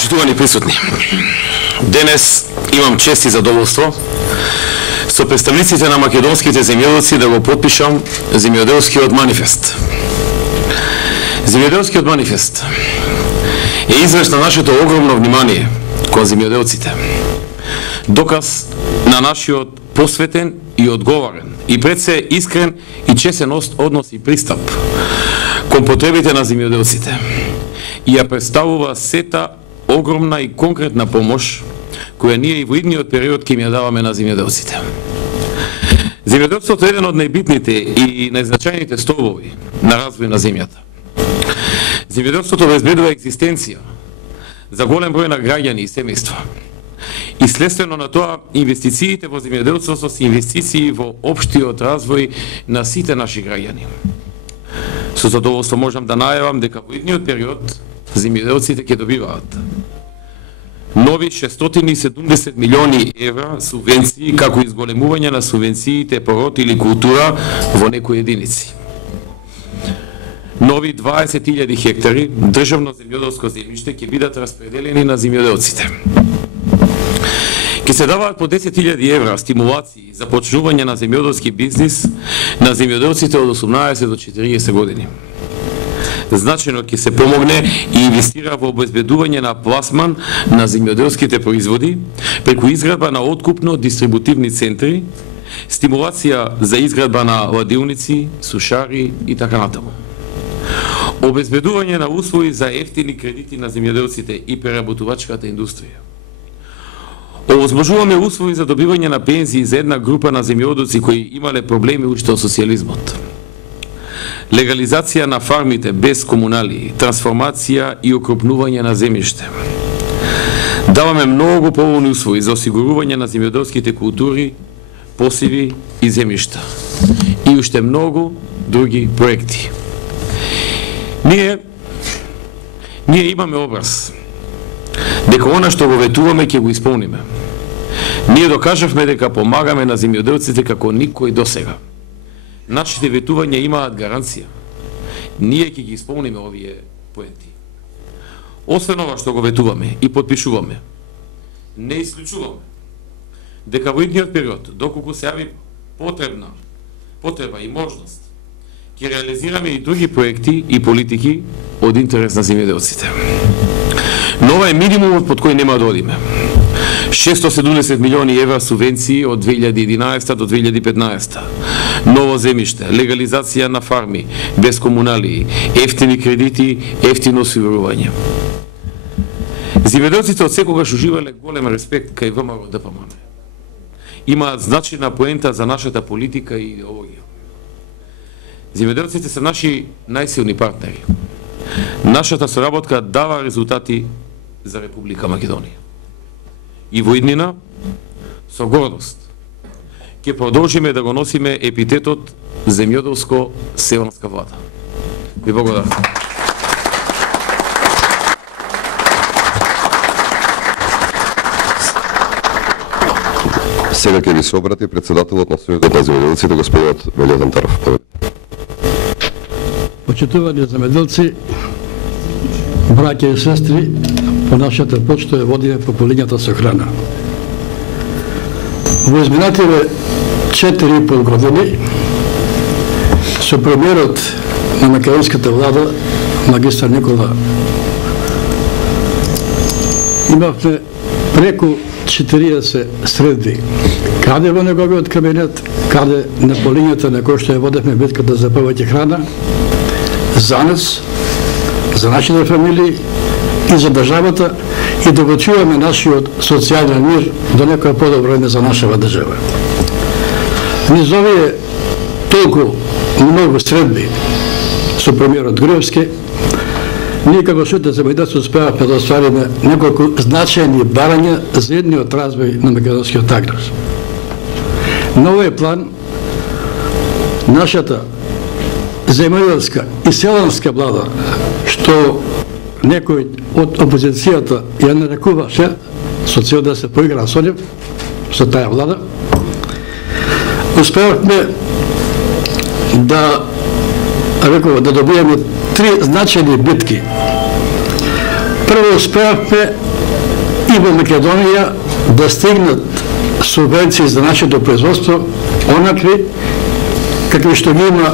Почитувани присутни, денес имам чест и задоволство со представниците на македонските земјоделци да го потпишам земјоделскиот манифест. Земјоделскиот манифест е израз на нашето огромно внимание кон земјоделците. Доказ на нашиот посветен и одговорен и пред се искрен и честен однос и пристап кон потребите на земјоделците. И ја представува сета огромна и конкретна помош која ние и во идниот период ќе ја даваме на земјоделците. Земјоделството е еден од најбитните и најзначајните столбови на развој на земјата. Земјоделството обезбедува екзистенција за голем број на граѓани и семејства. И следствено на тоа, инвестициите во земјоделството се инвестиции во општиот развој на сите наши граѓани. Со задоволство можам да најавам дека во идниот период земјоделците ќе добиваат нови 670 милиони евра субвенции, како изголемување на субвенциите по род или култура во некои единици. Нови 20.000 хектари државно земјоделско земјиште ќе бидат распределени на земјоделците. Ќе се даваат по 10.000 евра стимулации за почнување на земјоделски бизнис на земјоделците од 18 до 40 години. Значајно ќе се помогне и инвестира во обезбедување на пласман на земјоделските производи преку изградба на откупно дистрибутивни центри, стимулација за изградба на ладилници, сушари и така натаму. Обезбедување на услови за ефтини кредити на земјоделците и преработувачката индустрија. Овозможуваме услови за добивање на пензии за една група на земјоделци кои имале проблеми уште од социјализмот. Легализација на фармите без комунали, трансформација и окрупнување на земјиште. Даваме многу поволни услови за осигурување на земјоделските култури, посеви и земјишта. И уште многу други проекти. Ние имаме образ дека она што го ветуваме ќе го исполниме. Ние докажавме дека помагаме на земјоделците како никој досега. Нашите ветувања имаат гаранција. Ние ќе ги исполниме овие поети. Освен ова што го ветуваме и подпишуваме, не исклучуваме дека во идниот период, доколку се јави потреба и можност, ќе реализираме и други проекти и политики од интерес на земјоделците. Но ова е минимумот под кој нема да одиме. 670 милиони евра субвенции од 2011 до 2015. Ново земјиште, легализација на фарми, без комунали, ефтини кредити, ефтино осигурување. Земјоделците од секогаш уживале голем респект кај ВМРО ДПМН. Имаат значајна поента за нашата политика и идеологија. Земјоделците се наши најсилни партнери. Нашата соработка дава резултати за Република Македонија. И во иднина, со гордост, ќе продолжиме да го носиме епитетот земјоделско-селанска влада. Ви благодарам. Сега ќе ви се обрати председателот на Сојузот на земјоделците, господинот Велјо Тантаров. Почитувани земјоделци, браќа и сестри, по нашата почта ја водиме по линијата со храна. Во изминативе 4,5 години со премиерот на македонската влада, магистар Никола, имавме преку 40 средби. Каде во неговиот кабинет, каде на по линијата на која што ја водевме битката за повеќе храна, за нас, за нашите фамилии и за државата, и да го чуваме нашиот социјален мир до некоја подобро време за нашава држава. Низ овие толку многу средби со премиерот Груевски, ние како Сојузот за земјоделци успеавме да оствариме неколку значајни барања за едниот развој на македонскиот аграр. На овој план, нашата земјоделска и селанска влада, што некој од опозицијата ја нарекуваше со цел да се поигра со нив, со таа влада, успеавме да добиеме 3 значајни битки Прво успеавме и во Македонија да стигнат субвенции за нашето производство онакви какви што ги има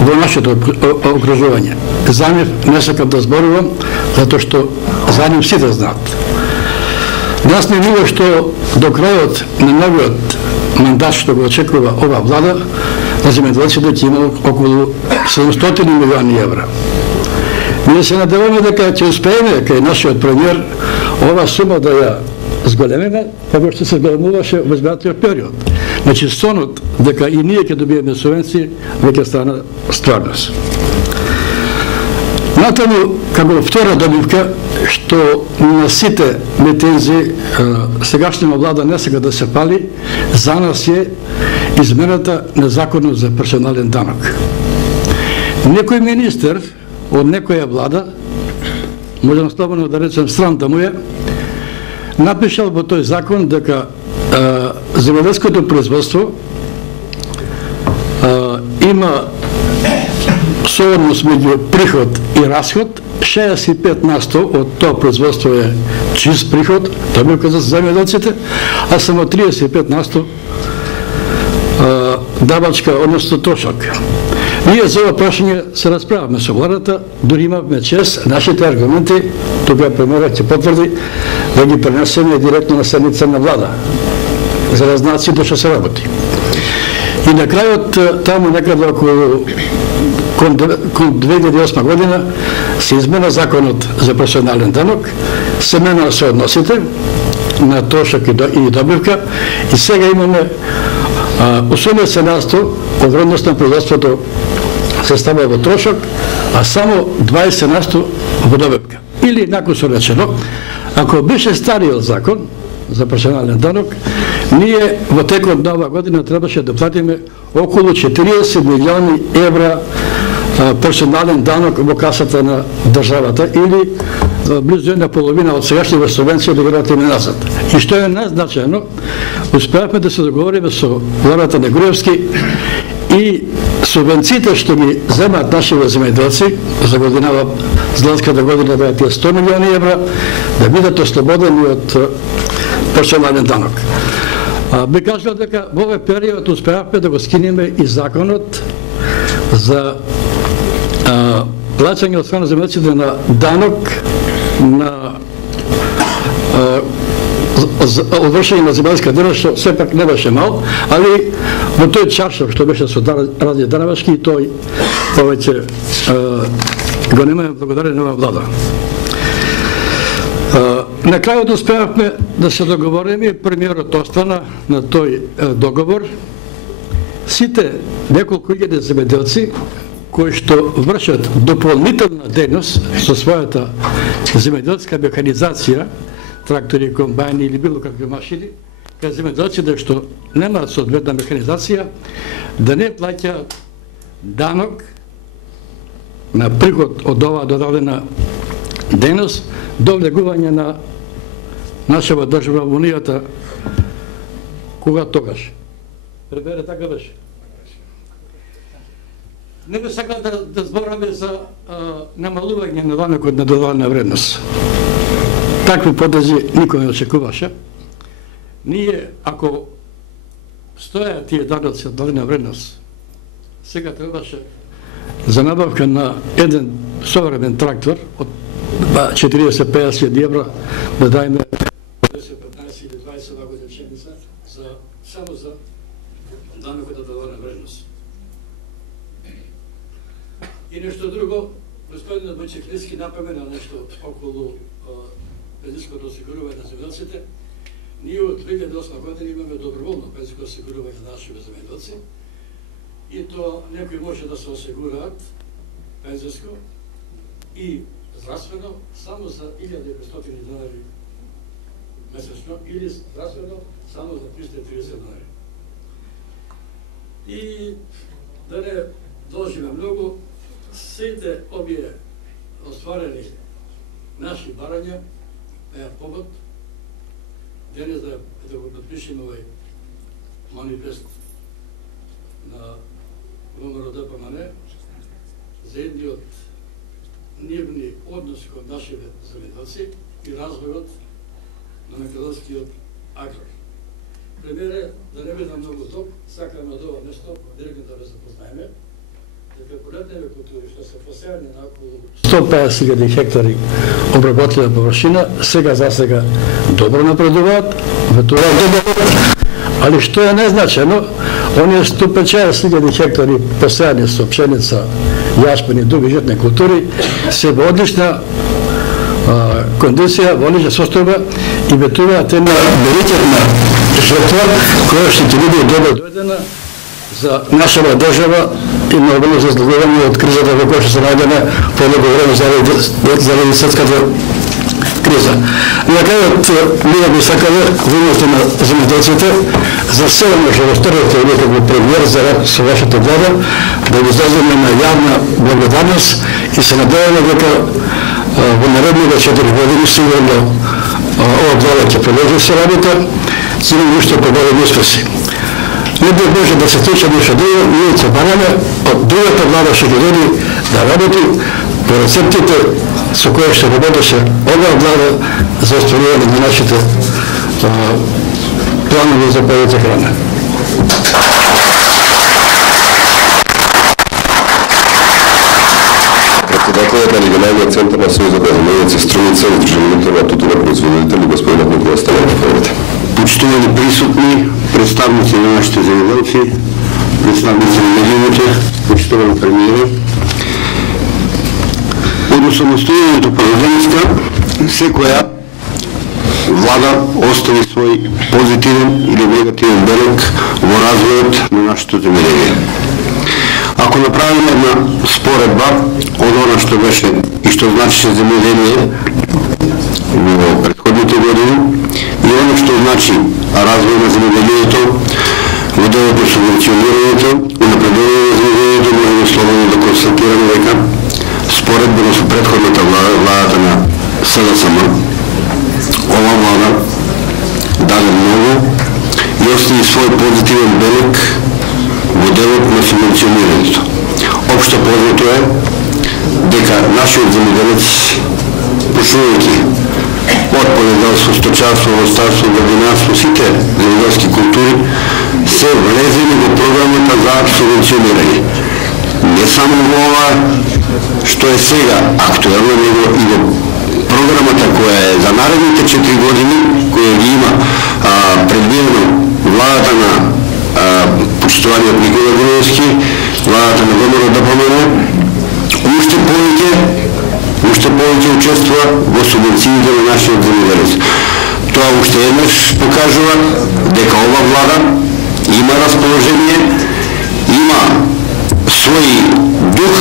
во нашето окружување. За нив не сакам да зборувам, затоа што за нив сите знаат. Нас не мило што до крајот на новиот мандат што го очекува ова влада, на земјоделците ќе има околу 700 милиони евра. Ние се надеваме дека ќе успееме кај нашиот премиер ова сума да ја зголемиме, како што се зголемуваше во изборниот период. Значи, сонот дека и ние ќе добиеме субвенции веќе стана стварност. Натаму, како втора добивка, што на сите метензи сегашната влада не сака да се пали, за нас е измената на законот за персонален данок. Некој министер од некоја влада, можам слободно да речем срамта му е, напишал во тој закон дека земјоделското производство има соодност меѓу приход и расход, 65% од тоа производство е чист приход, добивка за земјоделците, а само 35% давачка, односно трошок. Ние за ова прашање се расправаме со владата, дури имавме чест нашите аргументи, тука премиерот ќе потврди, да ги пренесеме директно на седница на влада, за да знаат сите што се работи. И на крајот, таму некаде околу кон 2008 година се измена законот за персонален данок, се менаа соодносите на трошок и добивка, и сега имаме 80% од вредност на производството се става во трошок, а само 20% во добивка. Или, накусо речено, ако беше стариот закон за персонален данок, ние во текот на оваа година требаше да платиме околу 40 милиони евра персонален данок во касата на државата, или близу една половина од сегашните субвенции да ги вратиме назад. И што е најзначајно, успеавме да се договориме со владата на Груевски и субвенциите што ги земаат нашите земјоделци за годинава, златската година да е 100 милиони евра, да бидат ослободени од персонален данок. Би кажал дека во овој период успеавме да го скинеме и законот за плаќање од страна земјоделците на данок на одвршење на земјоделска дейност, што сепак не беше мал, али во тој чаршав што беше со Ради Даревашки, тој повеќе го немаме благодарение на оваа влада. На крајот успеавме да се договориме, премиерот остана на тој договор. Сите неколку илјади земјоделци кои што вршат дополнителна дејност со својата земјоделска механизација, трактори, комбајни или било какви машини, кај земјоделците што немаат соодветна механизација, да не плаќаат данок на приход од оваа додадена дејност до влегување на нашава држава во Унијата, кога тогаш. Пребере, така беше. Не би сакал да збораме за намалување на данокот на додадена вредност. Такви потези никој не очекуваше. Ние, ако стоја тие даноци од додадена вредност, сега требаше за набавка на еден современ трактор од 40-50 евра да дајме 10-15 или 20 година пшеница само за данокот од додадена вредност. И нешто друго, господинот Војчеклиски напомена нешто околу пензиското осигурување на земјоделците. Ние од 2008 година имаме доброволно пензиско осигурување на нашите земјоделци, и то некои може да се осигураат пензиско и здравствено само за 1500 денари месечно, или здравствено само за 330 денари. И да не должиме многу, сите овие остварени наши барања беа повод денес да го подпишеме овој манифест на ВМРО ДПМН за едниот нивни односи кон нашите земјоделци и развојот на македонскиот аграр. Премиере, да не бидам многу ток, сакаме од ова нешто директно да ве запознаеме, дека полетневе култури што се посејани на околу 150.000 хектари обработена површина, сега добро напредуваат, ветуваат добро, али што е незначено, оние 150.000 хектари посејани со пшеница, јашпени, други житни култури, се во одлична кондиција, во одлична состојба и ветуваат една величезна жртва која што ќе биде добро дојдена за нашава држава и нормално за излегување од кризата во која што се најдеме по него време заради светската криза. На крајот, ние би сакале во името на земјоделците за селено живосторието или како премиер за со вашата влада да го излеземе на јавна благодарност и се надеваме дека во наредните 4 години сигурно ова влада ќе продолжи се работа, сигурно уште поголеми успеси. Не би може да се случи нешто друго, ние се бараме од другата влада што ќе дојде да работи по рецептите со кои што работеше оваа влада за остварување на нашите планови за повеќе храна. Председателот на регионалниот центар на Сојузот на земјоделци Струмица и Сдруженијето на тутунопроизводители господин Никола Станев. Почитувани присутни, представници на нашите земјоделци, представници на медиумите, почитувани премиери. Од осамостојањето парламентска, секоја влада остави свој позитивен или негативен белег во развојот на нашето земјоделие. Ако направиме една споредба од она што беше и што значише земјоделие во претходните години и оно што значи развој на земјоделието, во делот на субвенционирањето и напредување на земјоделието, можеме слободно да констатираме дека споредбено со претходната владата на СДСМ, ова влада даде многу и остави свој позитивен белег во делот на субвенционирањето. Општо познато е дека нашиот земјоделец, почнувајќи од полјоделство, сточарство, овощарство, градинарство, сите земјоделски култури се влезени во програмата за субвенционирање. Не само во ова што е сега актуелно, него и во програмата која е за наредните 4 години, која ги има предвидено владата на почитуваниот Никола Груевски, владата на ВМРО ДПМН, уште повеќе учествува во субвенциите на нашиот земјоделец. Тоа уште еднаш покажува дека ова влада има расположение, има свој дух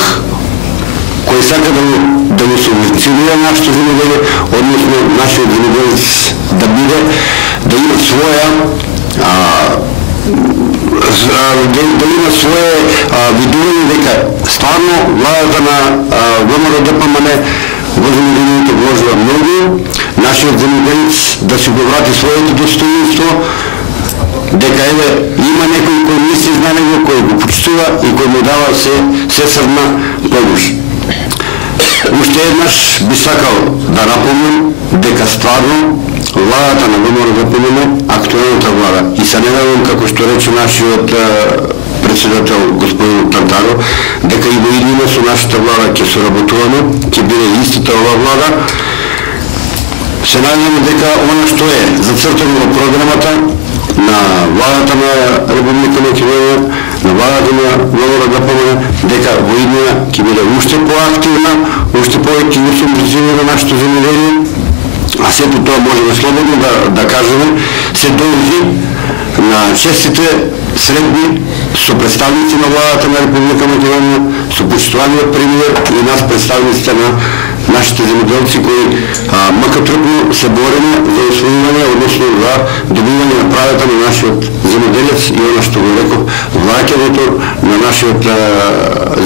кој сака да го субвенционира нашето земјоделие, односно нашиот земјоделец да биде, да има своја да има свое видување дека стварно владата на ВМРО ДПМН во земјоделието вложува многу, нашиот земјоделец да си го врати своето достоинство, дека еве има некој кој мисли за него, кој го почитува и кој му дава сесрна помош. Уште еднаш би сакал да напомнам дека стварно владата на ВМРО ДПМН, актуелната влада, и се надевам, како што рече нашиот председател господин Тантаро, дека и во иднина со нашата влада ќе соработуваме, ќе биде истата ова влада. Се надевам дека она што е зацртано во програмата на владата на Република Македонија, на владата на ВМРО ДПМН, дека во иднина ќе биде уште поактивна, уште повеќе усуmbrzира нашето земјоделие. А сето тоа можеме слободно да кажеме, се дължи на честите средби со представници на владата на Република Македонија, со почитуваниот премиер и нас представниците на нашите земјоделци кои макатрупно се бориме за освојување, односно за добивање на правата на нашиот земјоделец и она што го реков, враќањето на нашиот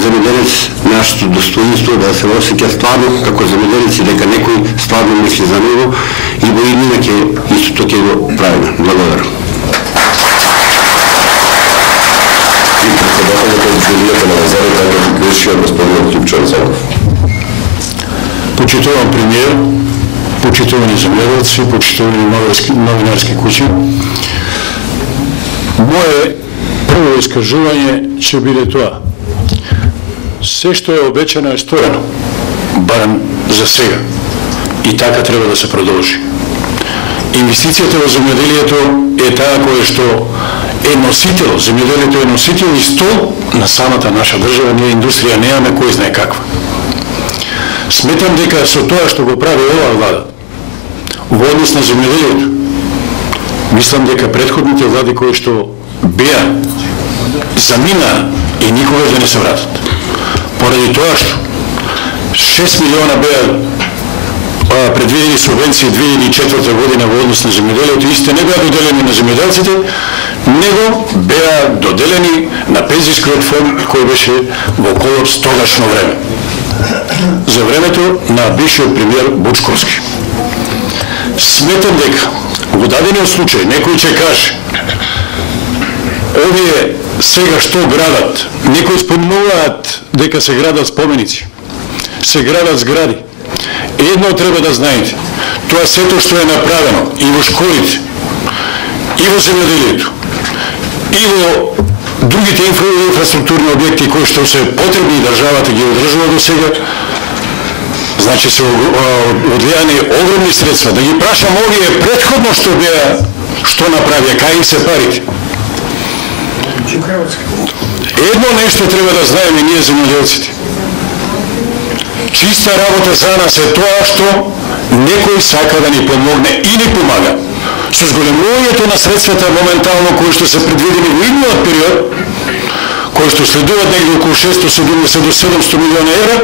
земјоделец, нашето достоинство, да се осеќа стварно како земјоделец и дека некој стварно мисли за него и во иднина ќе истото ќе го правиме. Благодарам. Председателот на Сдруженијето на лозарите агрофикришија господин Љупчо Цанков. почитуван премиер, почитувани земјоделци, почитувани новинарски куќи, моје прво искажување ќе биде тоа. Се што е обечено е сторено, барем за сега. И така треба да се продолжи. Инвестицијата во земјоделието е таа која што е носител, земјоделието е носител и стол на самата наша држава, ние индустрија немаме кој знае каква. Сметам дека со тоа што го прави оваа влада во однос на земјоделието, мислам дека претходните влади кои што беа замина и никогаш да не се вратат. Поради тоа што 6 милиона беа предвидени субвенции 2004 година во однос на земјоделието, истите не беа доделени на земјоделците, него беа доделени на пензискиот фонд кој беше во колапс тогашно време. За времето на бившиот премиер Бучковски. Сметам дека во дадениот случај некој ќе каже овие сега што градат, некои спомнуваат дека се градат споменици, се градат згради. Едно треба да знаете, тоа сето што е направено и во школите, и во земјоделието, и во другите инфраструктурни објекти кои што се потребни и државата ги одржува до сега, значи се одвијани огромни средства. Да ги прашам овие претходно што беа, што направија, кај им се парите. Едно нешто треба да знаеме ние земјоделците. Чиста работа за нас е тоа што некој сака да ни помогне и ни помага. Со зголемувањето на средствата моментално кои што се предвидени во идниот период, кои што следуваат негде околу 670 до 700 милиона евра,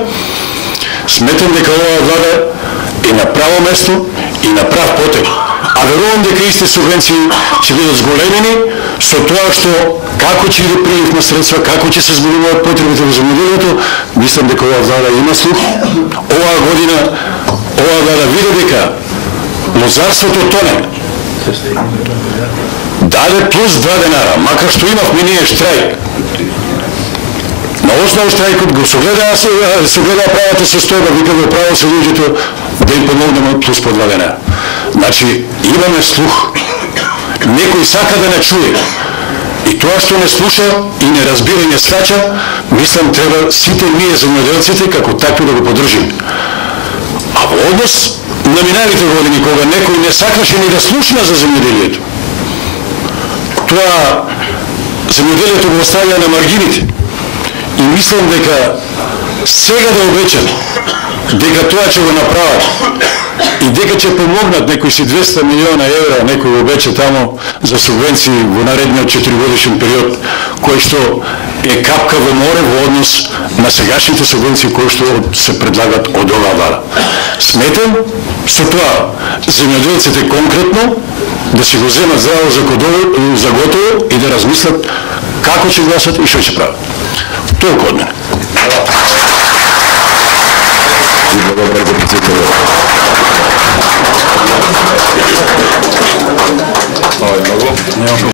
сметам дека оваа влада е на право место и на прав потек. А верувам дека исти субвенции ќе бидат зголемени со тоа што како ќе иде прилив на средства, како ќе се зголемуваат потребите во земјоделието, мислам дека оваа влада има слух. Оваа година оваа влада види дека лозарството тоне. Даде плюс 2 денара, макар што имавме ние штрајк. На основа штрајкот го согледа правата состојба, вика го право се луѓето да им помогнеме плюс по 2 денара. Значи, имаме слух. Некој сака да не чуе. И тоа што не слуша и не разбира и не сваќа, мислам треба сите ние земјоделците како такви да го поддржиме. А во однос на миналите години, кога некој не сакаше ни да слушна за земјоделието, тоа земјоделието го оставија на маргините. И мислам дека сега да обечат дека тоа ќе го направат и дека ќе помогнат некои си 200 милиона евра, некој обече тамо за субвенции во наредниот 4-годишен период, кој што е капка во море во однос на сегашните субвенции кои што се предлагат од оваа влада. Сметам со тоа земјоделците конкретно да си го земат здраво за готово и да размислат како ќе гласат и што ќе прават. Толку од мене. Благодарам.